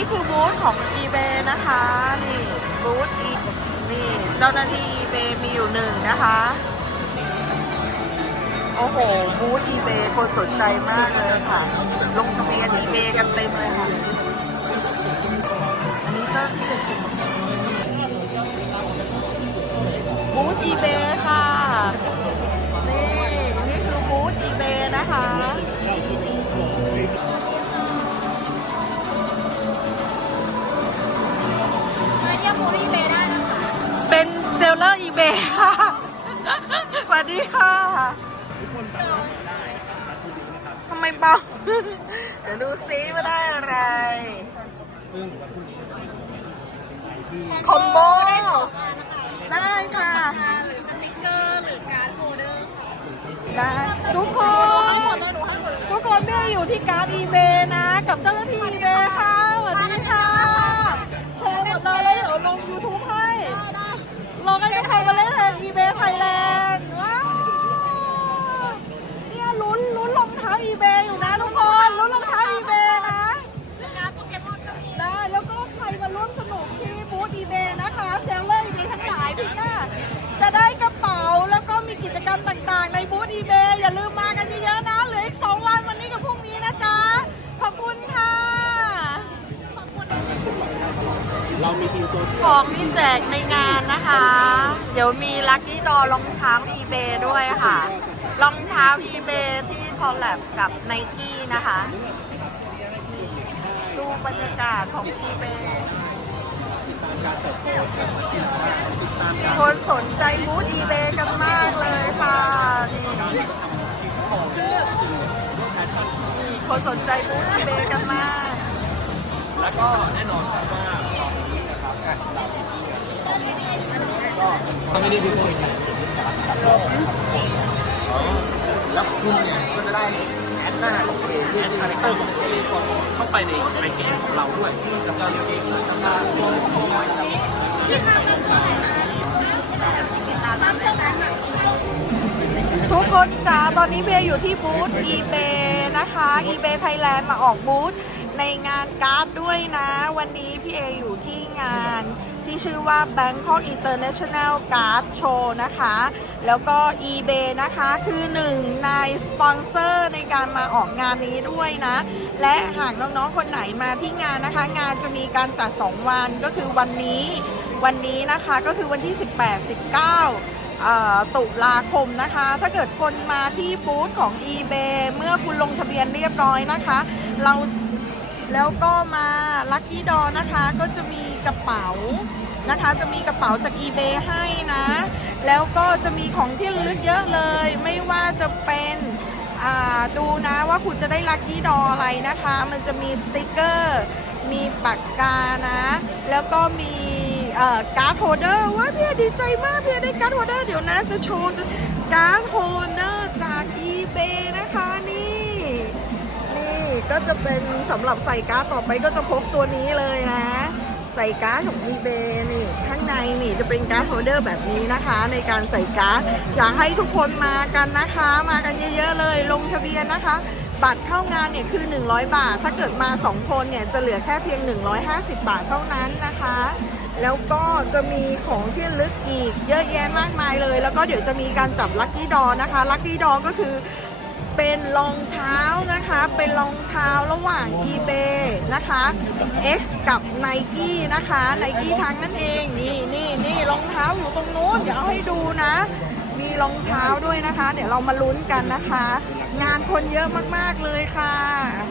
นี้คือบูธของ eBay นะคะ นี่บูธ e นี่เจ้าหน้าที่ eBay มีอยู่หนึ่งนะคะ โอ้โห บูธ eBay คนสนใจมากเลยค่ะ ลงทะเบียน eBay กันเต็มเลยค่ะ อันนี้เจ้าหน้าที่เป็นสิบูธ eBay ค่ะ นี่ นี่คือบูธ eBay นะคะ เป็นเซลเลอร์ eBay ค่ะสวัสดีค่ะทำไมเบา เดี๋ยวดูซิว่าได้อะไรคอมโบ ได้ค่ะ หรือสติ๊กเกอร์หรือการ์ดโฮลเดอร์ได้ทุกคน ทุกคนพี่อยู่ที่การ์ด eBay นะ กับเจ้าหน้าที่ eBay Thailand ว้าวเนี่ยลุ้นลุ้นรองเท้าอีเบย์อยู่นะทุกคนลุ้นรองเท้า eBay นะการ์ดโปเกมอนะได้แล้วก็ใครมาร่วมสนุกที่บูธ eBay นะคะเซลเลอร์ eBay ทั้งหลายพี่หน้าจะได้กระเป๋าแล้วก็มีกิจกรรมต่างๆ ในบูธ eBay อย่าลืม ของนี่แจกในงานนะคะ เดี๋ยวมีลัคกี้ดอรองเท้า eBay ด้วยค่ะ รองเท้า eBay ที่คอลแลบกับไนกี้นะคะ ดูบรรยากาศของ eBay คนสนใจบูธ eBay กันมากเลยค่ะนี่นี่คนสนใจบูธ eBay กันมาก แล้วก็แน่นอนว่า ก็ไม่ได้ดูเลยนะแล้วคุณเนี่ยก็จะได้แอดหน้าของตัวเองแอดคาแรคเตอร์ของตัวเองเข้าไปในในเกมของเราด้วยจะก็เกมจะมาตัวของเราที่ค่าเพิ่มเท่าไหร่นะตามเท่านั้นอะทุกคนจ๋าตอนนี้เบียร์อยู่ที่บูธ eBay นะคะ eBay Thailand มาออกบูธในงานการ์ดด้วยนะ วันนี้พี่เออยู่ที่ งานที่ชื่อว่า Bangkok International Card Show นะคะ แล้วก็ eBay นะคะคือหนึ่งในสปอนเซอร์ในการมาออกงานนี้ด้วยนะ และหากน้องๆ คนไหนมาที่งานนะคะ งานจะมีการจัด 2 วันก็คือวันนี้วันนี้นะคะก็คือวันที่ 18 19ตุลาคมนะคะ ถ้าเกิดคนมาที่บูธของ eBay เมื่อคุณลงทะเบียนเรียบร้อยนะคะ เรา แล้วก็มาลั c กี้ดอนะคะก็จะมีกระเป๋านะคะ จะมีกระเป๋าจาก eBay ให้นะ แล้วก็จะมีของที่ระลึกเยอะเลย ไม่ว่าจะเป็นอ่าดูนะว่าคุณจะได้ลั c กี้ดออะไรนะคะ มันจะมีสติกเกอร์ มีปากกานะ แล้วก็มีการ์ดโฮเดอร์ว่าพี่ดีใจมากพี่ได้การ์ดโฮเดอร์เดี๋ยวนะจะโชว์การ์ดโฮเดอร์ จะเป็นสำหรับใส่การ์ดต่อไปก็จะพกตัวนี้เลยนะ ใส่การ์ดของ eBay นี่ข้างในนี่จะเป็นการ์ดโฮเดอร์แบบนี้นะคะ ในการใส่การ์ดอยากให้ทุกคนมากันนะคะ มากันเยอะๆเลย ลงทะเบียนนะคะบัตรเข้างานเนี่ยคือ 100 บาท ถ้าเกิดมา 2 คนเนี่ยจะเหลือแค่เพียง 150 บาทเท่านั้นนะคะ แล้วก็จะมีของที่ลึกอีกเยอะแยะมากมายเลย แล้วก็เดี๋ยวจะมีการจับลัคกี้ดอนะคะ ลัคกี้ดอก็คือเป็นรองเท้า นะคะ เป็นรองเท้าระหว่าง eBay นะคะ X กับ Nike นะคะ Nike ทางนั่นเอง นี่นี่นี่รองเท้าอยู่ตรงนู้น เดี๋ยวเอาให้ดูนะ รองเท้าด้วยนะคะ เดี๋ยวเรามาลุ้นกันนะคะ งานคนเยอะมากๆเลยค่ะ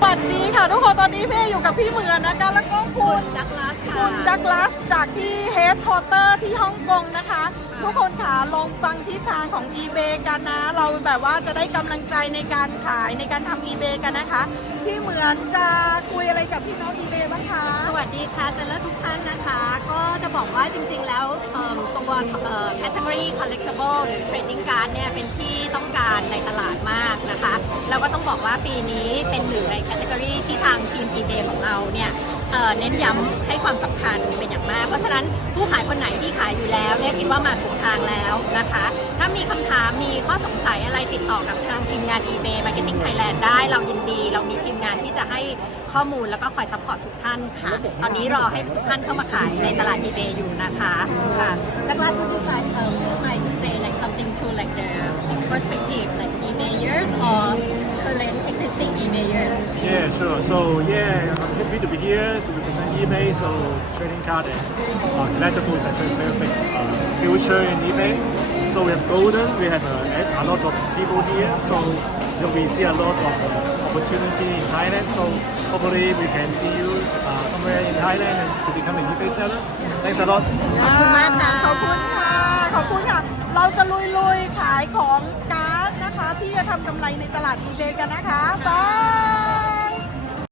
สวัสดีค่ะทุกคนตอนนี้พี่อยู่กับพี่เหมือนนะคะ แล้วก็คุณดักลาสค่ะคุณดักลาสจากที่เฮดคอร์เตอร์ที่ฮ่องกงนะคะ ทุกคนขาลองฟังทิศทางของ eBay กันนะ เราแบบว่าจะได้กำลังใจในการขายในการทำ eBay กันนะคะ พี่เหมือนจะ คุยอะไรกับพี่น้อง eBay บ้างคะ สวัสดีค่ะเซลเลอร์ทุกท่านนะคะ ก็จะบอกว่าจริงๆแล้วเอิ่มตัวเอ่อ category collectible หรือ trading card เนี่ยเป็นที่ต้องการในตลาดมากนะคะ แล้วก็ต้องบอกว่าปีนี้เป็นหนึ่งใน category ที่ทางทีม eBay ของเราเนี่ย เน้นย้ำให้ความสำคัญเป็นอย่างมาก เพราะฉะนั้นผู้ขายคนไหนที่ขายอยู่แล้วเนี่ยคิดว่ามาถูกทางแล้วนะคะ ถ้ามีคำถามมีข้อสงสัยอะไรติดต่อกับทางทีมงาน eBay Marketing Thailand ได้เรายินดี เรามีทีมงานที่จะให้ข้อมูลแล้วก็คอยซัพพอร์ตทุกท่านค่ะ ตอนนี้รอให้ทุกท่านเข้ามาขายในตลาด eBay อยู่นะคะค่ะ Like last would you say um, might you say like something to like the perspective like eBayers or current Yeah, sure. So yeah, I'm happy to be here to represent eBay. So trading card and uh, collectibles and very, very big uh, future in eBay. So we have golden. We have uh, a lot of people here. So you know, we see a lot of uh, opportunity in Thailand. So hopefully we can see you uh, somewhere in Thailand and to become an eBay seller. Thanks a lot. ขอบคุณมากค่ะ ขอบคุณค่ะ ขอบคุณค่ะ เราจะลุยๆ ขายของการ์ดนะคะ ที่จะทำกำไรในตลาด eBay กันนะคะบาย